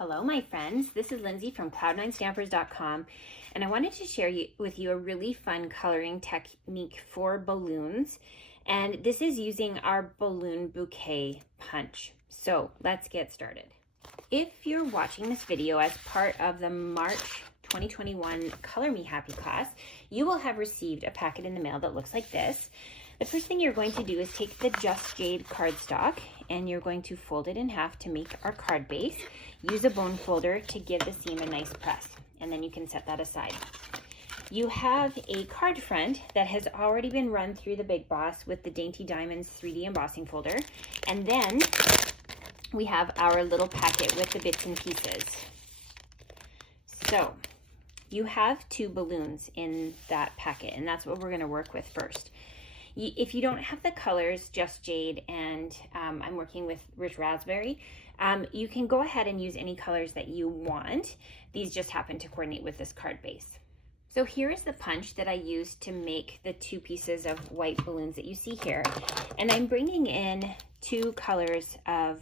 Hello, my friends. This is Lindsay from Cloud9Stampers.com, and I wanted to share with you a really fun coloring technique for balloons. And this is using our balloon bouquet punch. So let's get started. If you're watching this video as part of the March 2021 Color Me Happy class, you will have received a packet in the mail that looks like this. The first thing you're going to do is take the Just Jade cardstock and you're going to fold it in half to make our card base. Use a bone folder to give the seam a nice press, and then you can set that aside. You have a card front that has already been run through the Big Boss with the Dainty Diamonds 3D embossing folder, and then we have our little packet with the bits and pieces. So you have 2 balloons in that packet, and that's what we're going to work with first. If you don't have the colors, Just Jade and I'm working with Rich Raspberry, you can go ahead and use any colors that you want. These just happen to coordinate with this card base. So here is the punch that I used to make the 2 pieces of white balloons that you see here. And I'm bringing in 2 colors of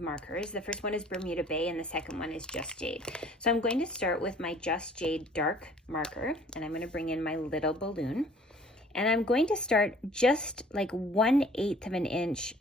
markers. The first one is Bermuda Bay and the second one is Just Jade. So I'm going to start with my Just Jade dark marker, and I'm going to bring in my little balloon. And I'm going to start just like 1/8 of an inch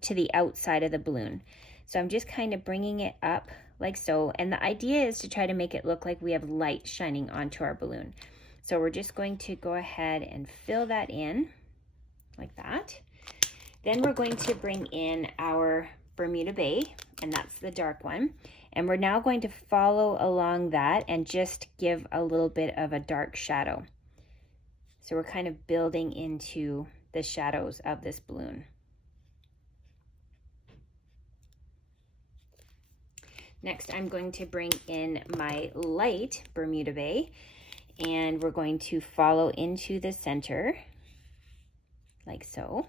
to the outside of the balloon. So I'm just kind of bringing it up like so. And the idea is to try to make it look like we have light shining onto our balloon. So we're just going to go ahead and fill that in like that. Then we're going to bring in our Bermuda Bay, and that's the dark one. And we're now going to follow along that and just give a little bit of a dark shadow. So we're kind of building into the shadows of this balloon. Next, I'm going to bring in my light Bermuda Bay, and we're going to follow into the center like so.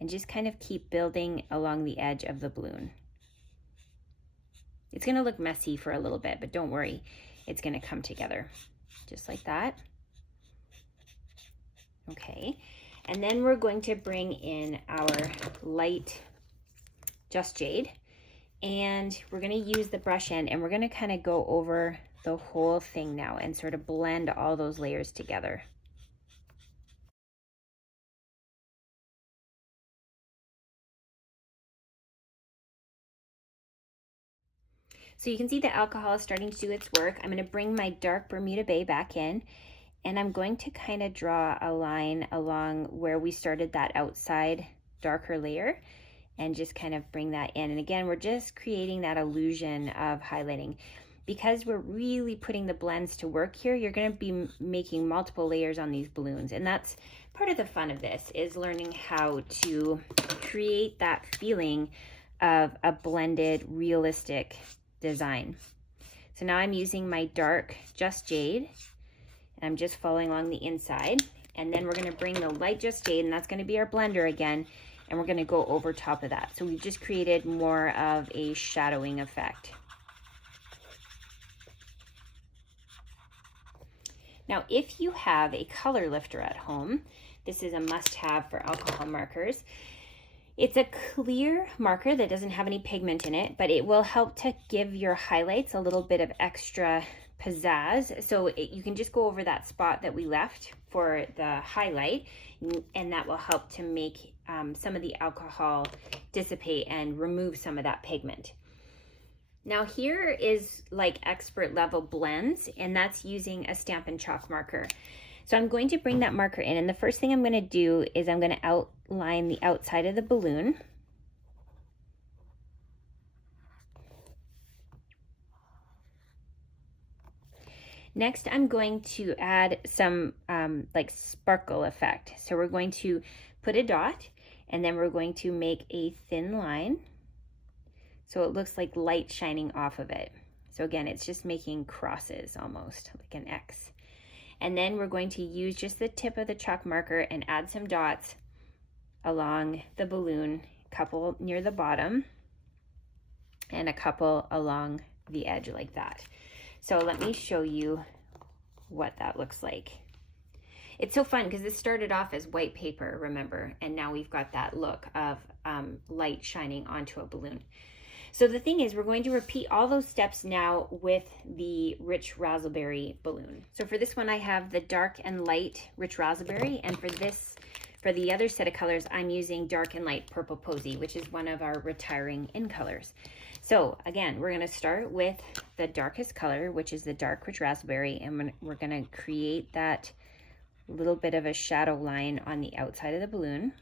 And just kind of keep building along the edge of the balloon. It's going to look messy for a little bit, but don't worry, it's going to come together just like that. Okay, and then we're going to bring in our light Just Jade, and we're going to use the brush end, and we're going to kind of go over the whole thing now and sort of blend all those layers together. So you can see the alcohol is starting to do its work. I'm going to bring my dark Bermuda Bay back in, and I'm going to kind of draw a line along where we started that outside darker layer and just kind of bring that in. And again, we're just creating that illusion of highlighting. Because we're really putting the blends to work here, you're going to be making multiple layers on these balloons. And that's part of the fun of this, is learning how to create that feeling of a blended, realistic design. So now I'm using my dark Just Jade, and I'm just following along the inside, and then we're going to bring the light Just Jade, and that's going to be our blender again, and we're going to go over top of that. So we've just created more of a shadowing effect. Now, if you have a color lifter at home, this is a must-have for alcohol markers. It's a clear marker that doesn't have any pigment in it, but it will help to give your highlights a little bit of extra pizzazz. So you can just go over that spot that we left for the highlight, and that will help to make some of the alcohol dissipate and remove some of that pigment. Now here is like expert level blends, and that's using a Stampin' Chalk marker. So I'm going to bring that marker in, and the first thing I'm going to do is I'm going to outline the outside of the balloon. Next, I'm going to add some like sparkle effect. So we're going to put a dot, and then we're going to make a thin line so it looks like light shining off of it. So again, it's just making crosses almost, like an X. And then we're going to use just the tip of the chalk marker and add some dots along the balloon, a couple near the bottom and a couple along the edge like that. So let me show you what that looks like. It's so fun because this started off as white paper, remember, and now we've got that look of light shining onto a balloon. So the thing is, we're going to repeat all those steps now with the Rich Razzleberry balloon. So for this one, I have the dark and light Rich Razzleberry, and for the other set of colors, I'm using dark and light Purple Posy, which is one of our retiring in colors. So again, we're going to start with the darkest color, which is the dark Rich Razzleberry, and we're going to create that little bit of a shadow line on the outside of the balloon.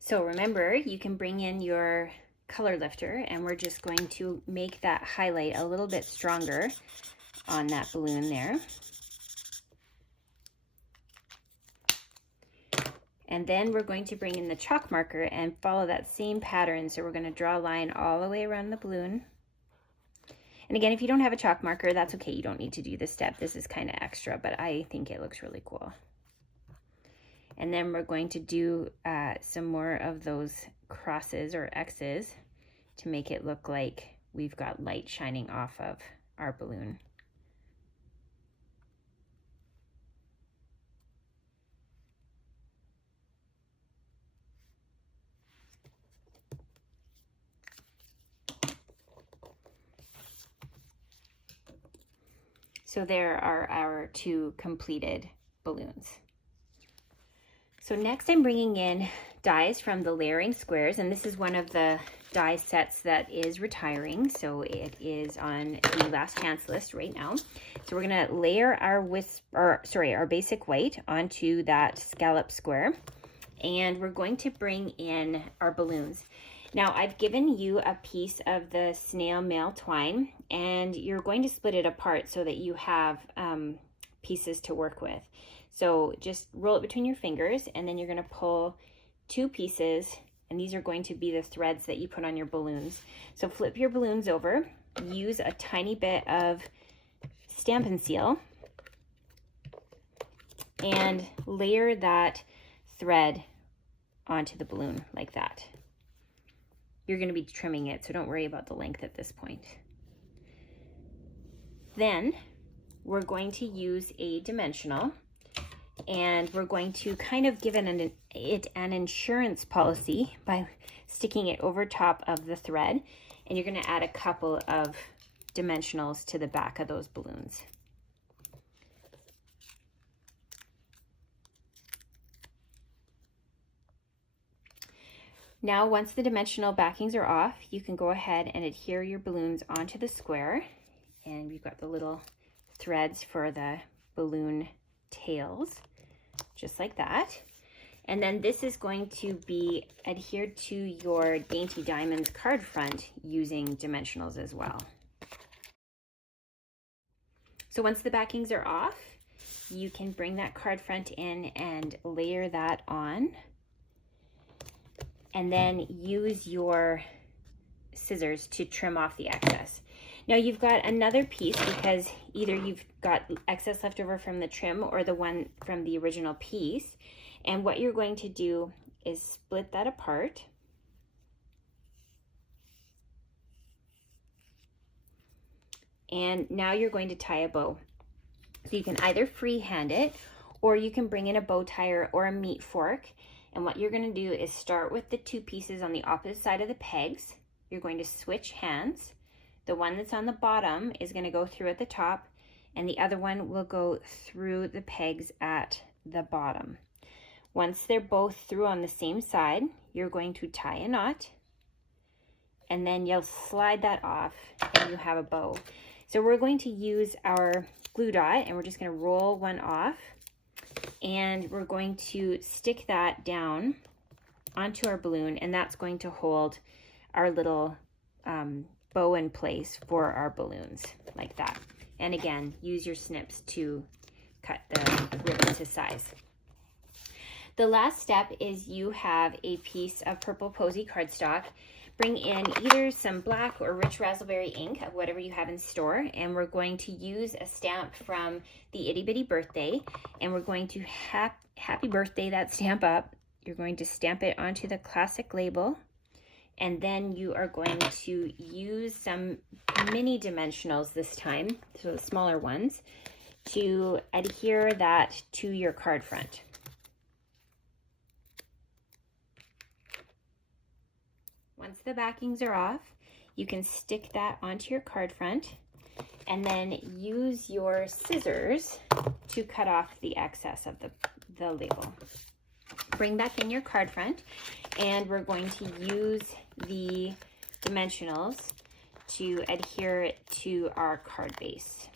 So remember, you can bring in your color lifter, and we're just going to make that highlight a little bit stronger on that balloon there. And then we're going to bring in the chalk marker and follow that same pattern. So we're going to draw a line all the way around the balloon. And again, if you don't have a chalk marker, that's okay. You don't need to do this step. This is kind of extra, but I think it looks really cool. And then we're going to do some more of those crosses or X's to make it look like we've got light shining off of our balloon. So there are our two completed balloons. So next I'm bringing in dies from the Layering Squares, and this is one of the die sets that is retiring, so it is on the last chance list right now. So we're going to layer our basic white onto that scallop square, and we're going to bring in our balloons. Now I've given you a piece of the snail mail twine, and you're going to split it apart so that you have pieces to work with. So just roll it between your fingers, and then you're going to pull two pieces, and these are going to be the threads that you put on your balloons. So flip your balloons over, use a tiny bit of Stampin' Seal, and layer that thread onto the balloon like that. You're going to be trimming it, so don't worry about the length at this point. Then we're going to use a dimensional, and we're going to kind of give it an insurance policy by sticking it over top of the thread, and you're going to add a couple of dimensionals to the back of those balloons. Now, once the dimensional backings are off, you can go ahead and adhere your balloons onto the square, and we've got the little threads for the balloon tails, just like that. And then this is going to be adhered to your Dainty Diamonds card front using dimensionals as well. So once the backings are off, you can bring that card front in and layer that on, and then use your scissors to trim off the excess. Now you've got another piece, because either you've got excess left over from the trim or the one from the original piece. And what you're going to do is split that apart. And now you're going to tie a bow. So you can either freehand it, or you can bring in a bow tire or a meat fork. And what you're going to do is start with the two pieces on the opposite side of the pegs. You're going to switch hands. The one that's on the bottom is going to go through at the top, and the other one will go through the pegs at the bottom. Once they're both through on the same side, you're going to tie a knot, and then you'll slide that off and you have a bow. So we're going to use our glue dot and we're just going to roll one off, and we're going to stick that down onto our balloon, and that's going to hold our little bow in place for our balloons like that. And again, use your snips to cut the ribbon to size. The last step is you have a piece of purple posy cardstock. Bring in either some black or rich raspberry ink of whatever you have in store, and we're going to use a stamp from the Itty Bitty Birthday, and we're going to happy birthday that stamp up. You're going to stamp it onto the classic label, and then you are going to use some mini dimensionals this time, so the smaller ones, to adhere that to your card front. Once the backings are off, you can stick that onto your card front and then use your scissors to cut off the excess of the label. Bring back in your card front, and we're going to use the dimensionals to adhere it to our card base.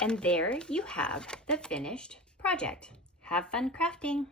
And there you have the finished project. Have fun crafting!